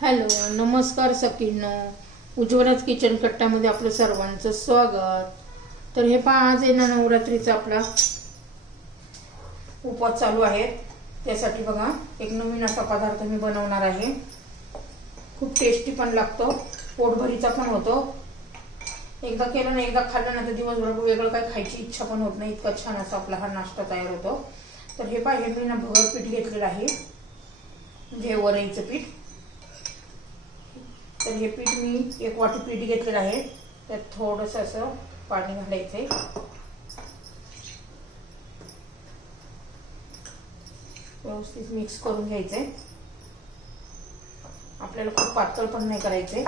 Hello नमस्कार सखींनो, उज्ज्वलाच kitchen कट्ट्यामध्ये आपलं सर्वांचं स्वागत। तर हे पहा, आज आहे ना नवरात्रीचा आपला उपवास चालू आहे। त्यासाठी बघा एक नवीन असा पदार्थ मी बनवणार आहे। खूप टेस्टी पण लागतो, पोटभरीचा पण होतो। एकदा केलं ना, एकदा खाल्लं ना तर दिवसभर वेगळं काही खायची इच्छा पण होत नाही, इतका छान असा आपला हा नाश्ता तयार होतो। तर हे पहा, हे मी ना भगर पीठ घेतलेलं आहे, म्हणजे वरईचं पीठ। तर हे पीठ मी 1 वाटी पीठ घेतलेलं आहे, त्यात थोडंसं असं पाणी घालायचंय। व्यवस्थित मिक्स करून घ्यायचंय। आपल्याला खूप पातळ पण नाही करायचंय।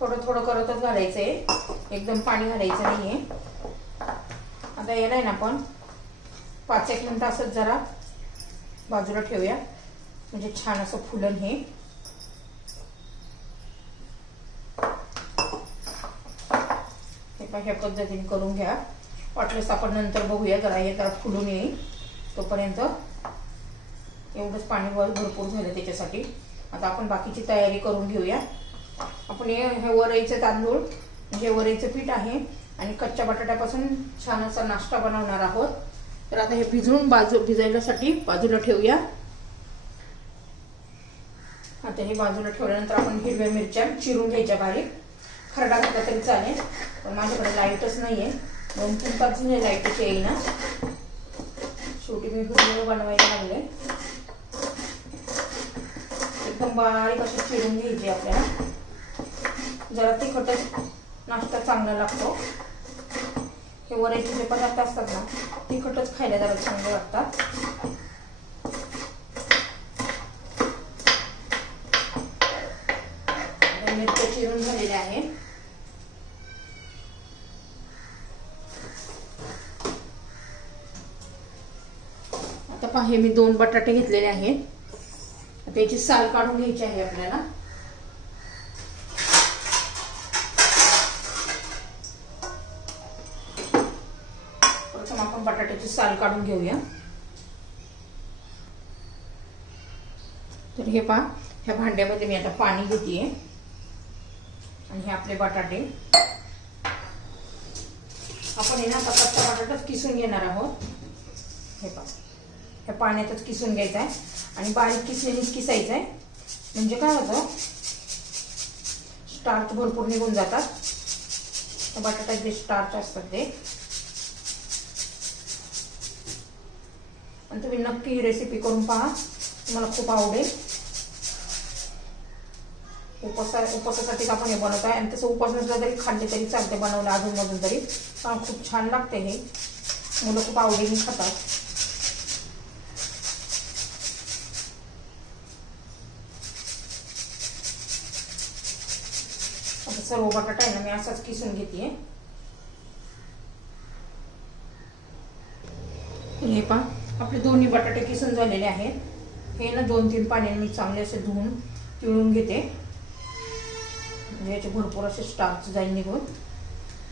थोडं थोडं करतच घालायचंय, एकदम पाणी घालायचं नाहीये। आता याला आहे ना आपण 5-1 मिनिट असंच जरा बाजूला ठेवूया, म्हणजे छान असं फुलन हे। ह्या पद्धतीने करून घ्या। वाटल्यास आपण नंतर बघूया, जरा हे जरा फुलून येईल तोपर्यंत एवढंच पाणी भरपूर झालं त्याच्यासाठी। आता आपण बाकीची तयारी करून घेऊया। आपण हे वरईचे तांदूळ, म्हणजे वरईचं पीठ आहे आणि कच्च्या बटाट्यापासून छान असा नाश्ता बनवणार आहोत। तर आता हे भिजायसाठी बाजूला ठेवूया। आता हे बाजूला ठेवल्यानंतर आपण हिरव्या मिरच्या चिरून घ्यायच्या बारीक। खरडा घातला तरी चालेल, पण माझ्याकडे लाईटच नाहीये, 2-3 तास झाले लाईटच येईना। शेवटी मी व्हिडिओ बनवायला लागले। एकदम बारीक अशी चिरून घ्यायची आपल्याला, जरा तिखटच नाश्ता चांगला लागतो। हे वरईचे जे पदार्थ असतात ना, तिखटच खायला जरा चांगले वाटतात। मिरच्या चिरून झालेल्या आहे। आता पहा, हे मी 2 बटाटे घेतलेले आहेत। आता याची साल काढून घ्यायची आहे आपल्याला। प्रथम आपण बटाट्याची साल काढून घेऊया। तर हे पहा, ह्या भांड्यामध्ये मी आता पाणी घेतेय आणि हे आपले बटाटे आपण ना आता कच्चा बटाटाच किसून घेणार आहोत। हे पहा, ह्या पाण्यातच किसून घ्यायचा आहे आणि बारीक किसलेलीच किसायचं आहे, म्हणजे काय होतं, स्टार्च भरपूर निघून जातात। बटाट्यात जे स्टार्च असतात ते। आणि तुम्ही नक्की ही रेसिपी करून पहा, तुम्हाला खूप आवडेल। उपवासासाठी आपण हे बनवतोय, आणि तसं उपवास नसला तरी खाल्ले तरी चालते, बनवलं अजून मधून तरी, पण खूप छान लागते हे। मुलं खूप आवडीने खातात। आता सर्व बटाटा आहे ना मी असाच किसून घेतेय। हे पहा, आपले दोन्ही बटाटे किसून झालेले आहेत। हे ना 2-3 पाण्याने मी चांगले असे धुवून पिळून घेते, म्हणजे याचे भरपूर असे स्टार्च जाईल निघून।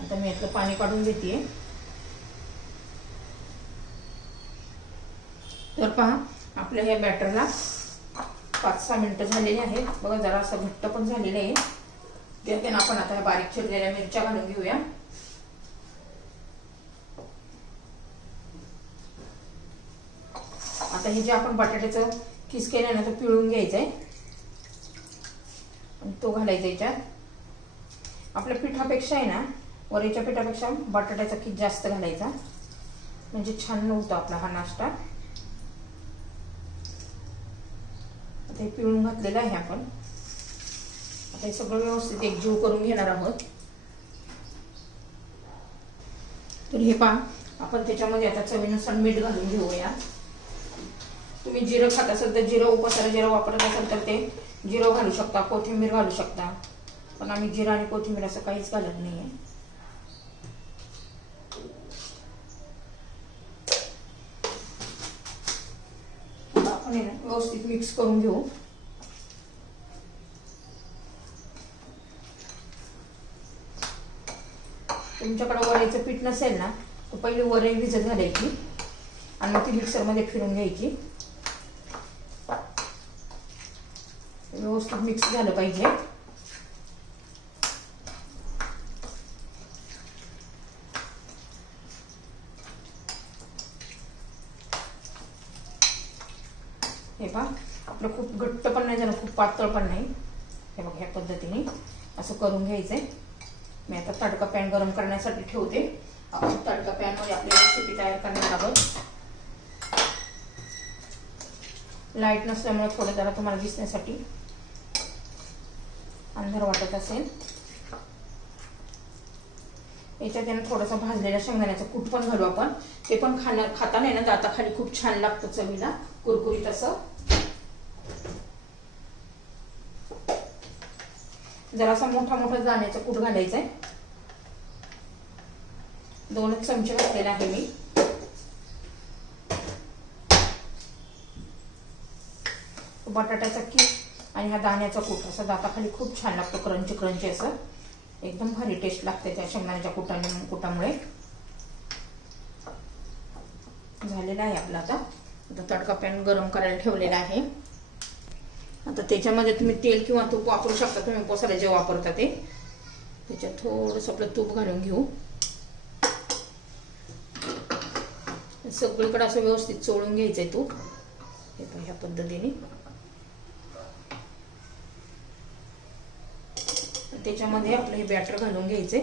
आता मी यातलं पाणी काढून घेते। तर पहा, आपल्या ह्या बॅटरला 5-6 मिनिटं झालेली आहेत। बघा, जरा असं घट्ट पण झालेलं आहे। त्यात आपण आता बारीक चिरलेल्या मिरच्या घालून घेऊया। आता हे जे आपण बटाट्याचं किस केलं ना, तो पिळून घ्यायचा आहे आणि तो घालायचा याच्यात। आपल्या पिठापेक्षा आहे ना, वरईच्या पिठापेक्षा बटाट्याचा किस जास्त घालायचा, म्हणजे छान होतो आपला हा नाश्ता। आता हे पिळून घातलेलं आहे आपण। आता हे सगळं व्यवस्थित एकजीव करून घेणार आहोत। तर हे पहा, आपण त्याच्यामध्ये आता चवीनुसार मीठ घालून घेऊया। तुम्ही जिरं खात असाल तर जिरं, उपवासाला जिरं वापरत असाल तर ते जिरं घालू शकता, कोथिंबीर घालू शकता, पण आम्ही जिरं आणि कोथिंबीर असं काहीच घालत नाहीये। आपण व्यवस्थित मिक्स करून घेऊ। तुमच्याकडे वरईचं पीठ नसेल ना, तर पहिले वरई भिजत घालायची। आणि मग ती मिक्सरमध्ये फिरून घ्यायची. व्यवस्थित मिक्स झालं पाहिजे. हे पहा, आपलं खूप घट्ट पण नाही झालं, खूप पातळ पण नाही. हे बघा, ह्या पद्धतीने असं करून घ्यायचंय. मी आता तडका पॅन गरम करण्यासाठी ठेवते. आपण तडका पॅन मध्ये आपली रेसिपी तयार करणार आहोत. लाईट नसल्यामुळे थोडं जरा तुम्हाला दिसण्यासाठी अंधार वाटत असेल. याच्यात यानं थोडासा भाजलेल्या शेंगदाण्याचा कूट पण घालू आपण. ते पण खाताना ना दाताखाली खूप छान लागतं, चवीला कुरकुरीत असं. जरासा मोठा मोठा दाण्याचा कूट घालायचा आहे. 2 चमचे घातलेला आहे मी. बटाट्याचा कीस आणि हा दाण्याचा कूट असं दाताखाली खूप छान लागतो, क्रंची क्रंची असं. एकदम भारी टेस्ट लागते त्या शेंगदाण्याच्या कुटामुळे. झालेला आहे आपला. आता तडका पॅन गरम करायला ठेवलेला आहे. आता त्याच्यामध्ये तुम्ही तेल किंवा तूप वापरू शकता, तुम्ही उपवासाला जे वापरता ते. त्याच्यात थोडंसं आपलं तूप घालून घेऊ. सगळीकडे असं व्यवस्थित चोळून घ्यायचंय तूप. हे पण ह्या पद्धतीने. त्याच्यामध्ये आपलं हे बॅटर घालून घ्यायचे,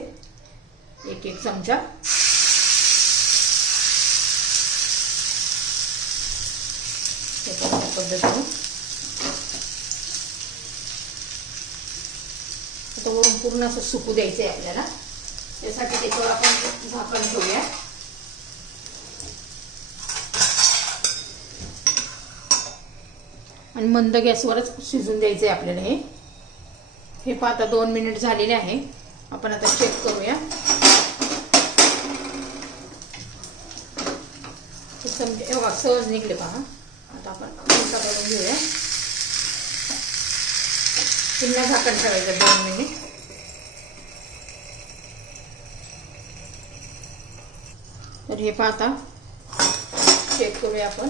1 चमचा. त्या पद्धतीने आता वरून पूर्ण असं सुकू द्यायचंय आपल्याला. त्यासाठी त्याच्यावर आपण झाकण ठेवूया. आणि मंद गॅसवरच शिजून द्यायचंय आपल्याला हे. हे पहा, आता 2 मिनिट झालेले आहे. आपण आता चेक करूया. चमचे बघा सहज निघले पहा. आता आपण उलटा करून घेऊया. पुन्हा झाकण ठेवायचं 2 मिनिट. तर हे पहा, आता चेक करूया आपण.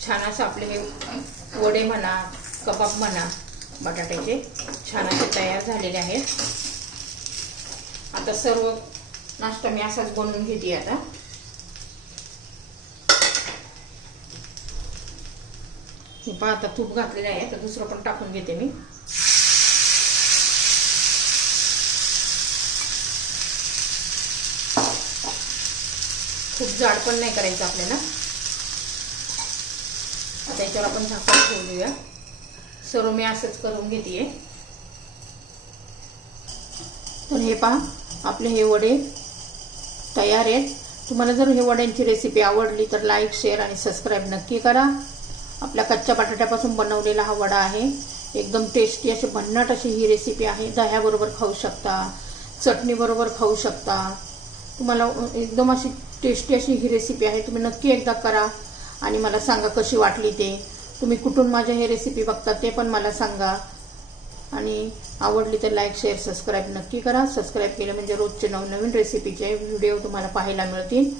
छान असं आपले हे वडे म्हणा, कबाब म्हणा, बटाट्याचे छान असे तयार झालेले आहेत. आता सर्व नाश्ता मी असाच बनवून घेते. आता हे पहा, आता तूप घातलेले आहे, तर दुसरं पण टाकून घेते मी. खूप जाड पण नाही करायचं आपल्याला. आता याच्यावर आपण झाकण ठेवूया. सर्व मी असंच करून घेते. तर हे पहा, आपले हे वडे तयार आहेत. तुम्हाला जर हे वड्यांची रेसिपी आवडली तर लाईक, शेअर आणि सबस्क्राईब नक्की करा. आपल्या कच्च्या बटाट्यापासून बनवलेला हा वडा आहे. एकदम टेस्टी अशी भन्नाट अशी ही रेसिपी आहे. दह्याबरोबर खाऊ शकता, चटणीबरोबर खाऊ शकता. तुम्हाला एकदम अशी टेस्टी अशी ही रेसिपी आहे. तुम्ही नक्की एकदा करा आणि मला सांगा कशी वाटली ते. तुम्ही कुठून माझ्या हे रेसिपी बघता ते पण मला सांगा. आणि आवडली तर लाईक, शेअर, सबस्क्राईब नक्की करा. सबस्क्राईब केलं म्हणजे रोजचे नवनवीन रेसिपीचे व्हिडिओ तुम्हाला पाहायला मिळतील.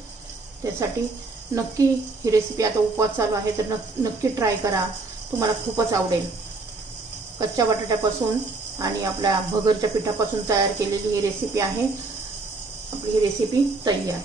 त्यासाठी नक्की ही रेसिपी, आता उपवास चालू आहे तर नक्की ट्राय करा. तुम्हाला खूपच आवडेल. कच्च्या बटाट्यापासून आणि आपल्या भगरच्या पिठापासून तयार केलेली ही रेसिपी आहे. आपली ही रेसिपी तयार.